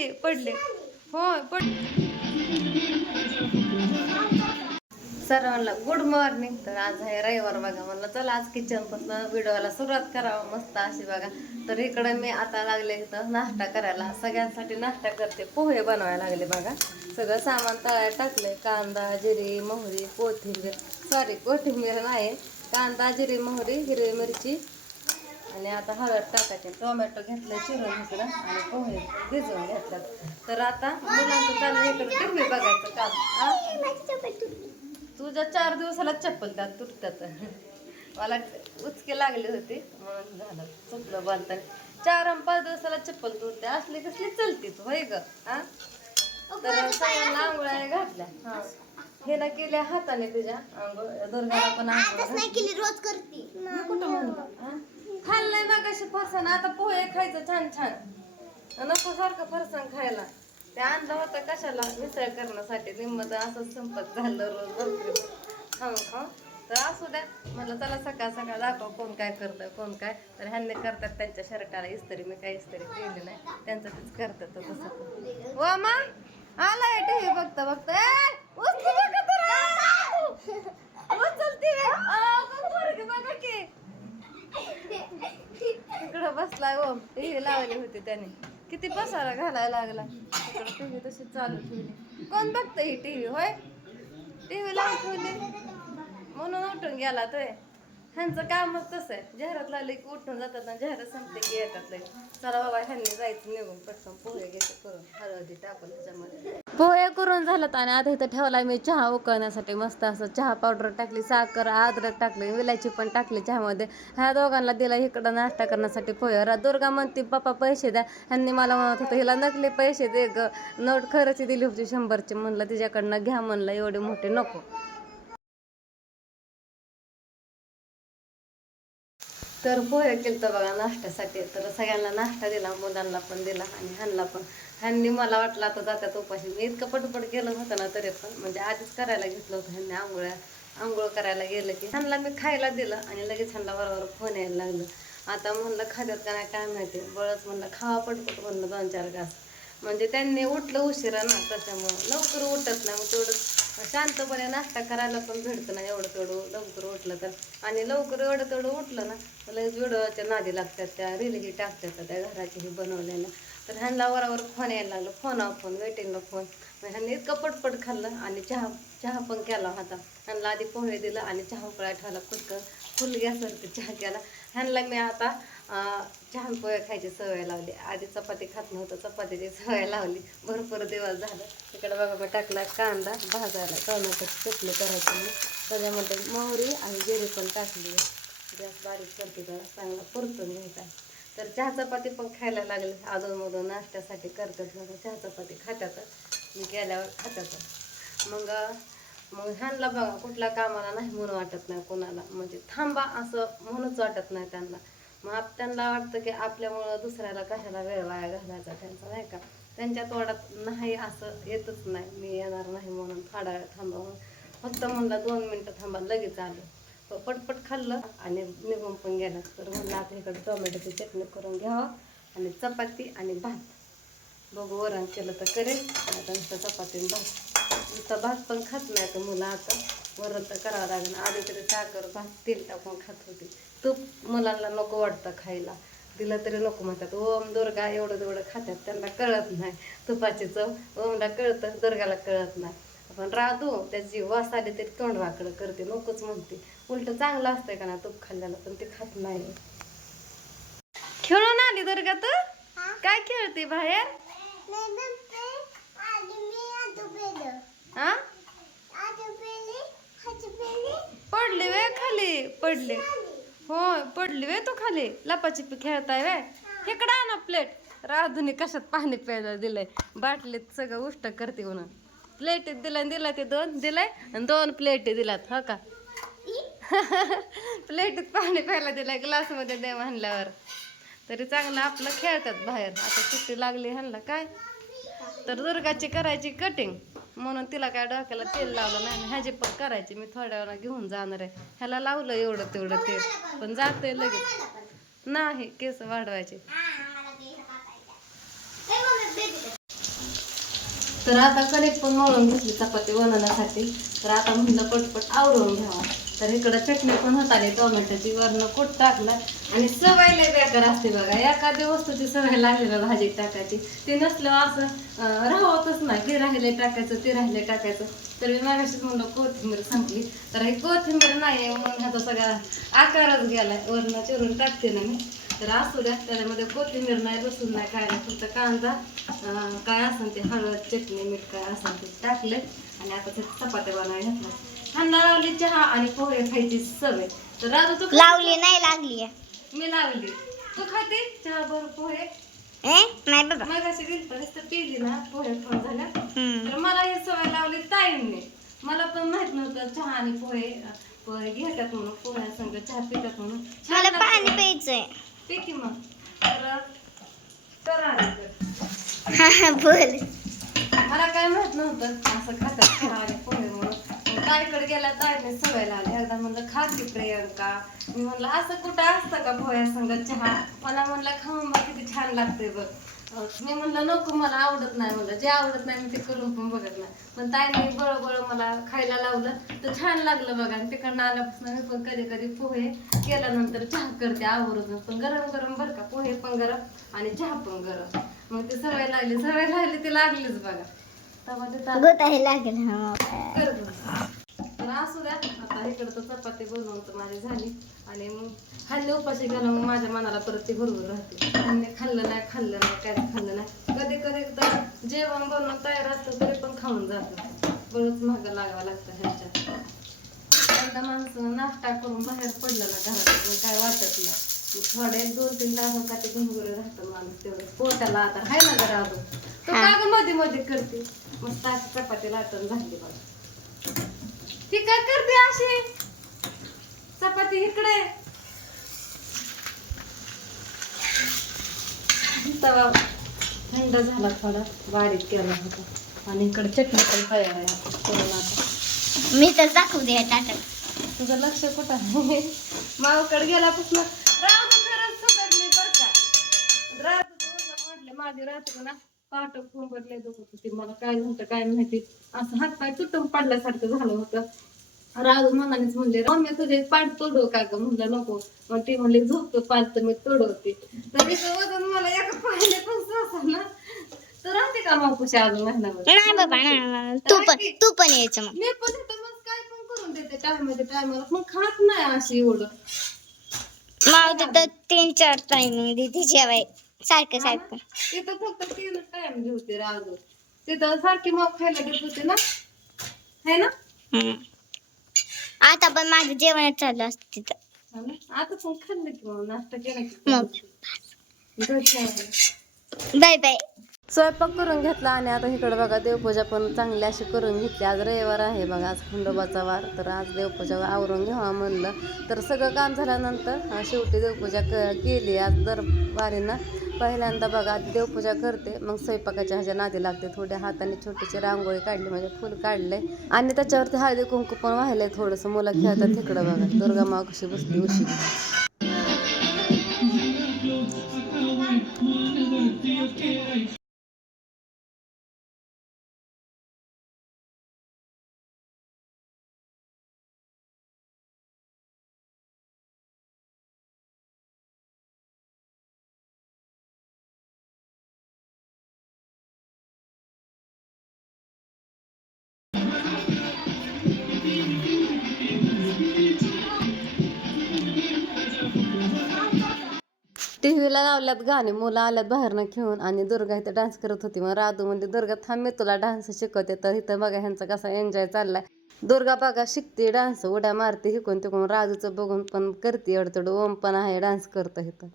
खाली पडले. होय सर्वांना गुड मॉर्निंग. तर आज आहे रविवार बघा, म्हणलं चला आज किचन पासून व्हिडिओला सुरुवात करावं मस्त अशी बघा. तर इकडे मी आता लागले इथं नाश्ता करायला, सगळ्यांसाठी नाश्ता करते. पोहे बनवायला लागले बघा. सगळं सामान तळायला टाकले, कांदा जिरी मोहरी कोथिंबीर, सॉरी कोथिंबीर नाही, कांदा जिरी मोहरी हिरवी मिरची आणि आता हळद टाकायचे. टोमॅटो घेतलं चिरून इकडं आणि पोहे भिजवून घेतलं. तर आता मुलांचं चालू इकडे टीव्ही बघायचं काम. तुझ्या 4 दिवसाला चप्पल त्यात तुटतात. मला उचके लागले होते म्हणून झालं, चुकलं बांधताना. 4 आणि 5 दिवसाला चप्पल तुटते, असली कसली चलते तू होय ग. हा तर सगळ्यांना आंघोळ्या घातल्या. हा हे ना केल्या हाताने तुझ्या आंघोळ, दुर्गाला पण आंघोळ केली रोज करते. कुठं म्हणलं खाल्लंय मग अशी फरसाण. आता पोहे खायचं छान छान, नको सारखं फरसाण खायला. ते आणलं होतं कशाला, मिसळ करण्यासाठी. निम्मत असंच संपत झालं रोज भरपूर खाऊन खाऊन. तर असू द्या म्हटलं चला सकाळ सकाळ दाखव कोण काय करतं कोण काय. तर ह्यांनी करतात त्यांच्या शर्टाला इस्त्री, मी काही इस्त्री केली नाही, त्यांचं तेच करतात. तसं व मग आलाय टीव्ही बघता बघता बघा की इकडं बसलाय. ओम टीव्ही लावली होती त्याने, किती पसारा घालायला लागला. इकडं टीव्ही तशी चालू ठेवली. कोण बघतं ही टीव्ही होय, टीव्ही लावून ठेवली म्हणून उठून गेला. तो ह्यांचं कामच तसं आहे, जाहिरात लागली की उठून जातात आणि जाहिरात संपली की येतात लगे. चला बाबा ह्यांनी जायचं निघून, पटकन पोहे घेते करून हळदी टाकून त्याच्यामध्ये. पोहे करून झालं आणि आता इथं ठेवलाय मी चहा उकळण्यासाठी. मस्त असं चहा पावडर टाकली, साखर अद्रक टाकली, विलायची पण टाकली चहामध्ये. ह्या दोघांना दिला इकडं नाश्ता करण्यासाठी पोहे. दुर्गा म्हणते पप्पा पैसे द्या. ह्यांनी मला म्हणत होतं हिला नकली पैसे दे ग, नोट खरंच दिली होती 100ची. म्हणलं तिच्याकडनं घ्या, म्हणलं एवढे मोठे नको. तर पोहे केलं तर बघा नाश्त्यासाठी. तर सगळ्यांना नाश्ता दिला, मुलांना पण दिला आणि ह्यांना पण. ह्यांनी मला वाटलं आता जात्यात उपाशी. मी इतकं पटपट केलं होतं ना तरी पण, म्हणजे आधीच करायला घेतलं होतं. ह्यांनी आंघोळ करायला गेलं की ह्यांना मी खायला दिलं आणि लगेच ह्यांना बरोबर फोन यायला लागलं. आता म्हणलं खात्यात का नाही काय माहिती, बळच म्हणलं खावा पटपट म्हणलं 2-4 घास. म्हणजे त्यांनी उठलं उशिरा ना, त्याच्यामुळं लवकर उठत नाही. मग तेवढं शांतपणे नाश्ता करायला पण भेटतं ना, एवढं तेवढं लवकर उठलं तर. आणि लवकर एवढं तेवढं उठलं ना लगेच व्हिडिओच्या नादी लागतात, त्या रीलही टाकतात त्या घराची हे बनवलेलं. तर ह्यांना बरोबर फोन यायला लागलं, फोन वेटिंगला फोन. ह्यांनी इतकं पटपट खाल्लं आणि चहा पण केला होता. ह्यांना आधी पोहे दिलं आणि चहा उकळायला ठेवला, पटकन फुल गॅसवरती चहा केला. ह्यांना मी आता चहा पोहे खायची सवय लावली. आधी चपाती खात नव्हतं, चपातीची सवय लावली. भरपूर दिवस झालं. इकडे बघा मी टाकला कांदा भाजायला, टोमॅटोची चटणी करायची मी. त्याच्यामध्ये मोहरी आणि जिरे पण टाकली. गॅस बारीक करते जरा, चांगला परतून घ्यायचा. तर चहा चपाती पण खायला लागले अधूनमधून, नाश्त्यासाठी करतात बघा. चहा चपाती खात्यात, मी गेल्यावर खात्यात. मग ह्यांना बघा कुठल्या कामाला नाही म्हणून वाटत नाही कोणाला, म्हणजे थांबा असं म्हणूच वाटत नाही त्यांना. मग त्यांना वाटतं की आपल्यामुळं दुसऱ्याला कशाला वेळ वाया घालायचा त्यांचा, नाही का. त्यांच्या तोंडात नाही असं येतच नाही, मी येणार नाही म्हणून थोडा वेळ थांबा म्हणून. फक्त म्हणलं 2 मिनटं थांबा, लगेच आलं. पटपट खाल्लं आणि निघून पण गेलं. तर म्हणलं आता इकडे टोमॅटोची चटणी करून घ्यावं आणि चपाती आणि भात. बघू वरण केलं तर करेल, आता नुसतं चपाती आणि भात. नुसतं भात पण खात नाही तर मुलं, आता वरण तर करावं लागेल. आधी तरी साखर भात तेल टाकून खात होती. तूप मुलांना नको वाटतं खायला, दिलं तरी नको म्हणतात. ओम दुर्गा एवढं तेवढं खातात, त्यांना कळत नाही तुपाची चव. ओमला कळतं, दुर्गाला कळत नाही. आपण राहतो त्याची वास आली तरी तोंड वाकडं करते, नकोच म्हणते. उलट चांगलं असतंय का ना तूप खाल्ल्याला, पण ते खात नाही. खेळून आली दुर्गा तू, काय खेळते बाहेर? हा पडली वे खाली, पडली होय, पडली वे तू खाली. लपाछपी खेळताय वे. इकडं आणा प्लेट. राधुनी कशात पाणी प्यायला दिलंय, बाटलीत सगळं उष्ट करते म्हणून. प्लेटीत दिला ते 2 दिलंय आणि 2 प्लेटी दिलात हो का. प्लेटीत पाणी प्यायला दिलंय, ग्लासमध्ये दे म्हणल्यावर. तरी चांगलं आपलं खेळतात बाहेर. आता सुट्टी लागली ह्यांना काय. तर दुर्गाची करायची कटिंग म्हणून तिला काय डोक्याला तेल लावलं नाही. ह्याची पण करायची, मी थोड्या वेळा घेऊन जाणार आहे. ह्याला लावलं एवढं तेवढं तेल, पण जातंय लगेच. नाही केस वाढवायचे. तर आता कणिक पण मळून घेतली चपाती बनवण्यासाठी. तर आता म्हटलं पटपट आवरून घ्यावा. तर इकडं चटणी पण होताली टोमॅटोची, वरनं कूट टाकलं. आणि सवय लय बेकार असते बघा, एखाद्या वस्तूची सवय लागली ना भाजी टाकायची, ते नसलं असं राहतच नाही, हे राहिले टाकायचं ते राहिले टाकायचं. तर मी मागाशीच म्हणलं कोथिंबीर संपली, तर ही कोथिंबीर नाही आहे म्हणून ह्याचा सगळा आकारच गेलाय. वरनं चिरून टाकते ना मी. तर असू द्या, त्याच्यामध्ये कोथिंबीर नाही, लसूण नाही, काय नाही, फक्त कांदा काय असेल ते, हळद चटणी मीठ काय असेल ते टाकले. आणि आता ते चपात्या बनवायला घातल्या. ह्यांना लावली चहा आणि पोहे खायची सवय. तर राजू तू लावली नाही लागली मी लावली. तू खाते चहा बरोबर पोहे? नाही बाबा. मग अशी गेली तर पिली ना पोहे खाऊन झाल्या. तर मला ही सवय लावली ताईंनी. मला पण माहित नव्हतं चहा आणि पोहे पोहे घेतात म्हणून, पोह्यासंग चहा पितात म्हणून. मला पाणी प्यायचंय. पिकी मग. तर करा बोल. मला काय माहित नव्हतं असं खातात चहा आणि पोहे म्हणून. ताईकडे गेल्या ताईने सवय लावली. एकदा म्हणलं खा की प्रियंका. मी म्हणलं असं कुठं असतं का पोह्यासंग चहा? मला म्हणलं खाऊन बघ किती छान लागते बघ. मी म्हणलं नको, मला आवडत नाही. म्हणलं जे आवडत नाही मी ते करून पण बघत नाही. पण ताईने बळबळ मला खायला लावलं तर छान लागलं बघा. आणि तिकडनं आल्यापासून मी पण कधी कधी पोहे केल्यानंतर चहा करते आवडत. पण गरम गरम बरं का, पोहे पण गरम आणि चहा पण गरम. मग ती सवय लागली ती लागलीच बघा. गोताही लागेल. तर असू द्या. आता इकडं तर चपाती बनवून तर माझी झाली. आणि मग खाल्ले उपाशी गेलं मग माझ्या मनाला परत ती भरपूर राहते. त्यांनी खाल्लं नाही काय खाल्लं नाही. कधी कधी तर जेवण बनवून तयार असतं तरी पण खाऊन जातं. बरंच महाग लागावं लागतं ह्याच्यात. एकदा माणसं नाश्ता करून बाहेर पडलं ना घरात काय वाटत नाही. थोडे 2-3 तासासाठी घुमघुरे राहतं माणूस तेवढं पोटाला. आता हाय ना जरा अजून तो का ग मध्ये मध्ये करते. मस्त अशी चपाती लाटून झाली बघा. ती काय करते अशी चपाती इकडे तवा थंड झाला थोडा, बारीक केला होता. आणि इकडे चटणी पण तयार आहे करून. आता मी तर दाखवू दे टाकत. तुझं लक्ष कुठं आहे? मावकडे गेल्यापासून राहू खरंच सुधारली बरं का. म्हटले माझी रात्र ना पाठ कोंबडले दुखत होती. मला काय नव्हतं काय माहिती, असं हातपाय तुटून पडल्यासारखं झालं होतं. राजू मनानेच म्हणले मम्मी तुझे पाठ तोडव का ग? म्हणलं नको. मग ती म्हणली झोपतो पाठ तर मी तोडवते. तर तिचं वजन मला एका पाहिजे पण ना तर राहते का मावशी अजून महिनाभर? नाही बाबा नाही. तू पण यायचं मग. मी पण इथं मग काय पण करून देते टायमाला मग खात नाही अशी एवढं. माव तर 3-4 टाइम देते जेवाय सारखं. तिथं फक्त 3 टाइम जेवते राजू. तिथं सारखी मग खायला देत होते ना, है ना? आता पण माझं जेवण चालू असतं तिथं. आता पण खाल्लं की मग नाश्ता केला की बाय बाय. स्वयंपाक करून घेतला. आणि आता इकडे बघा देवपूजा पण चांगली अशी करून घेतली. आज रविवार आहे बघा, आज खंडोबाचा वार. तर आज देवपूजा आवरून घ्यावा म्हणलं. तर सगळं काम झाल्यानंतर शेवटी देवपूजा केली आज दरबारीनं. पहिल्यांदा बघा आधी देवपूजा करते, मग स्वयंपाकाच्या ह्याच्या नादी लागते. थोड्या हाताने छोटीशी रांगोळी काढली, म्हणजे फुल काढले. आणि त्याच्यावरती हळदी कुंकू पण वाहिलंय थोडंसं. मुलं खेळतात तिकडं बघा. दुर्गा माँ कशी बसली उशी. टीव्हीला लावल्यात गाणे, मुलं आल्यात बाहेरनं खेळून. आणि दुर्गा इथं डान्स करत होती. मग राधू म्हणजे दुर्गा थांब मी तुला डान्स शिकवते. तर इथं बघा ह्यांचा कसा एन्जॉय चाललाय. दुर्गा बघा शिकते डान्स, उड्या मारते हिकून तिकून. राजूचं बघून पण करते अडतड. ओम पण आहे डान्स करतो इथं.